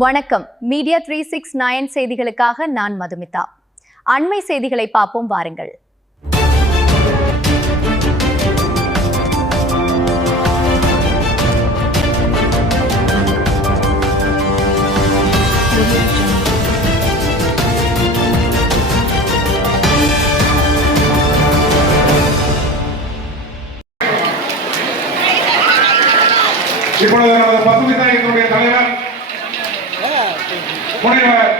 வணக்கம். Media three six nine செய்திகளுக்காக நான் மதுமிதா. அண்மை செய்திகளை பார்ப்போம் வாருங்கள். இப்பொழுது முனைவர்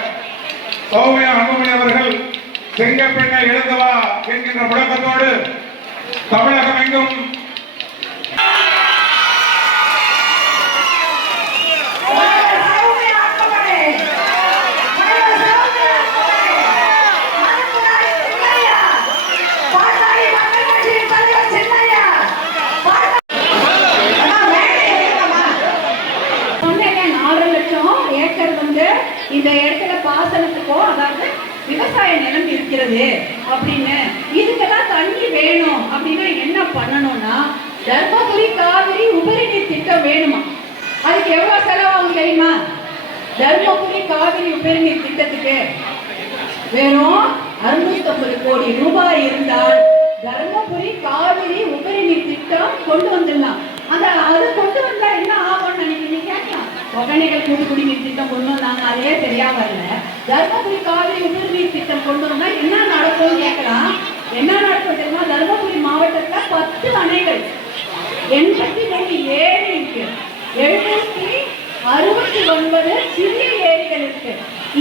சௌமியா அன்புமணி அவர்கள் செங்கப்பெண்ணை எழுந்தவா என்கின்ற முழக்கத்தோடு தமிழகம் எங்கும் சொன்னேங்க, நாலரை லட்சம் ஏக்கர் வந்து இந்த இடத்துல பாசனத்துக்கோ அதாவது விவசாய நிலம் இருக்கிறது அப்படின்னு இதுக்கெல்லாம் தண்ணி வேணும் அப்படின்னா என்ன பண்ணணும்னா தர்மபுரி காவிரி உபரிநீர் திட்டம் வேணுமா? அதுக்கு எவ்வளவு செலவாகும் தெரியுமா? தர்மபுரி காவிரி உபரிநீர் திட்டத்துக்கு வெறும் அறுநூத்தி கோடி ரூபாய் இருந்தால் தர்மபுரி காவிரி உபரிநீர் திட்டம் கொண்டு வந்துடலாம். அந்த அது கொண்டு வந்தா என்ன ஆகும்னு நினைக்கிறீங்க? கேட்கலாம். ஒகனைகள் கூட்டு குடிநீர் கொண்டு வந்தாங்க அதே சரியா வரல தர்மபுரி காவிரி உபரி நீர் திட்டம் கொண்டு வந்தா என்ன நடக்கும்னு கேட்கலாம். என்ன நடக்கும் தெரியுமா? தர்மபுரி மாவட்டத்துல பத்து அணைகள். எண்பத்தி மூணு ஏரி இருக்கு. எழுநூத்தி அறுபத்தி ஒன்பது சிறிய ஏரிகள் இருக்கு.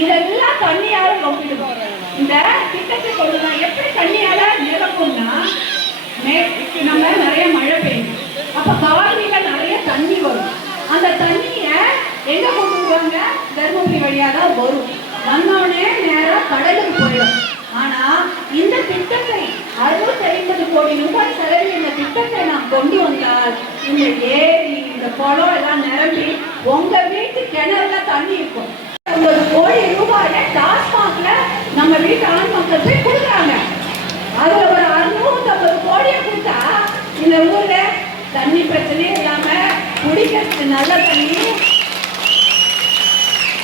இதெல்லாம் தண்ணியால ரொம்பிடுவோம் இந்த திட்டத்தை கொண்டுதான் எப்படி தண்ணியால நிரப்பும்னா நம்ம நிறைய மழை பெய்யும். அப்ப காவிரியில நிறைய தண்ணி வரும். அந்த தண்ணிய எங்க கொண்டு வருவாங்க தர்மபுரி வழியா தான் வரும். வந்தோடனே நேரா கடலுக்கு போயிடும். ஆனா இந்த திட்டத்தை அறுபத்தி ஐம்பது கோடி ரூபாய் செலவில் இந்த திட்டத்தை நாம் கொண்டு வந்தால் இந்த ஏரி இந்த குளம் எல்லாம் நிரம்பி உங்க வீட்டு கிணறுல தண்ணி இருக்கும். ஐம்பது கோடி ரூபாயை டாஸ்மாக்ல நம்ம வீட்டு ஆண் மக்கள் போய் கொடுக்குறாங்க. அதுல ஒரு அறுநூத்தம்பது கோடியை கொடுத்தா இந்த ஊர்ல தண்ணி பிரச்சனையே இல்லாம குடிக்கிறதுக்கு நல்ல தண்ணி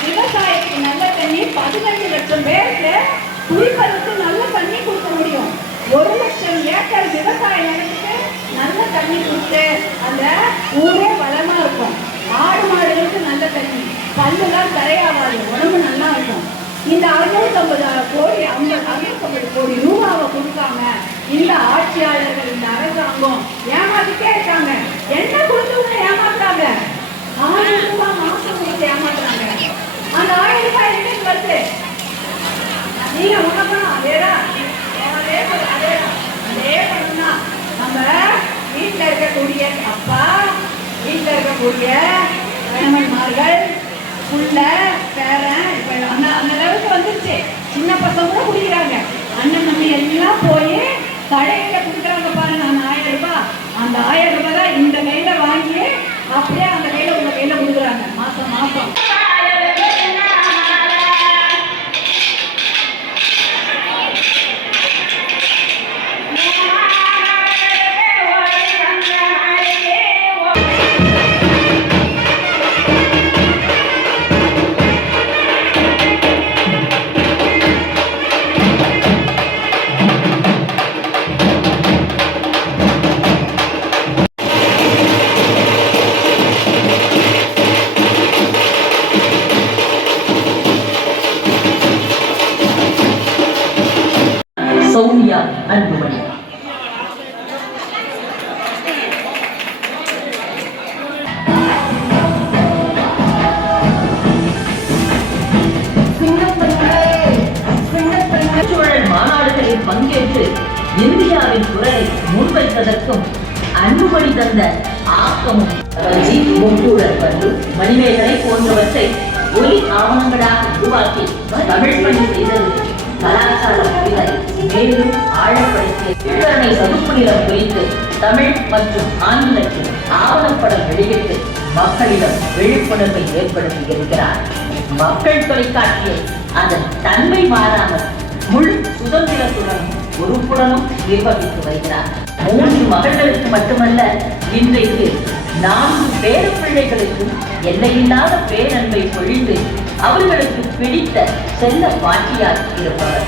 விவசாயத்துக்கு நல்ல இருபத்தஞ்சு லட்சம் பேருக்கு குடிப்பதற்கு நல்ல தண்ணி கொடுக்க முடியும். ஒரு லட்சம் ஏக்கர் விவசாய நிலத்துக்கு நல்ல தண்ணி கொடுத்து அந்த ஊரே வளமா இருக்கும். ஆடு மாடுகளுக்கு நல்ல தண்ணி. பல்லுலாம் கரையாவாது உடம்பு நல்லா இருக்கும். இந்த அறுநூத்தம்பது கோடி ஐம்பது அறுநூத்தம்பது கோடி ரூபாவை கொடுக்காம இந்த ஆட்சியாளர்கள் இந்த அரசாங்கம் ஏமாத்திட்டே இருக்காங்க. என்ன கொடுத்தவங்க ஏமாத்துறாங்க? ஆயிரம் ரூபாய் மாசம் கொடுத்து ஏமாத்துறாங்க. அந்த ஆயிரம் ரூபாய் வருது நீங்க உணவணும் அதேதான் அதே போல- அதேதான். அதே பண்ணா நம்ம வீட்டுல இருக்கக்கூடிய அப்பா வீட்டுல இருக்கக்கூடிய கணவன்மார்கள் புள்ள பேரன் இப்போ அந்த அந்த லெவலுக்கு வந்துருச்சு. சின்ன பசங்க கூட குடிக்கிறாங்க. அண்ணன் தம்பி எல்லாம் போய் கடையில குடுக்குறாங்க பாருங்க அந்த ஆயிரம் ரூபாய். அந்த ஆயிரம் ரூபாய் தான் இந்த கையில வாங்கி அப்படியே அந்த கையில உங்க கையில கொடுக்குறாங்க. மாசம் மாசம். அன்புமணி. சூழல் மாநாடுகளில் பங்கேற்று இந்தியாவின் குரலை முன்வைப்பதற்கும் அன்புமணி தந்த ஆக்கமும் வஞ்சி, வந்து பந்து மணிமேகலை போன்றவற்றை ஒலி ஆவணங்களாக உருவாக்கி தமிழ் பணி செய்தது. கலாச்சார புரிதலை மேலும் ஆழப்படுத்திய விவரணை சதுப்பு நிலம் குறித்து தமிழ் மற்றும் ஆங்கிலத்தில் ஆவணப்படம் வெளியிட்டு மக்களிடம் விழிப்புணர்வை ஏற்படுத்தி இருக்கிறார் மக்கள் தொலைக்காட்சியை அதன் தன்மை மாறாமல் முழு சுதந்திரத்துடனும் பொறுப்புடனும் நிர்வகித்து வருகிறார் மூன்று மகள்களுக்கு மட்டுமல்ல இன்றைக்கு நான்கு பேர பிள்ளைகளுக்கும் எல்லையில்லாத பேரன்பை பொழிந்து அவர்களுக்கு பிடித்த செல்ல பாட்டியார் இருப்பவர்.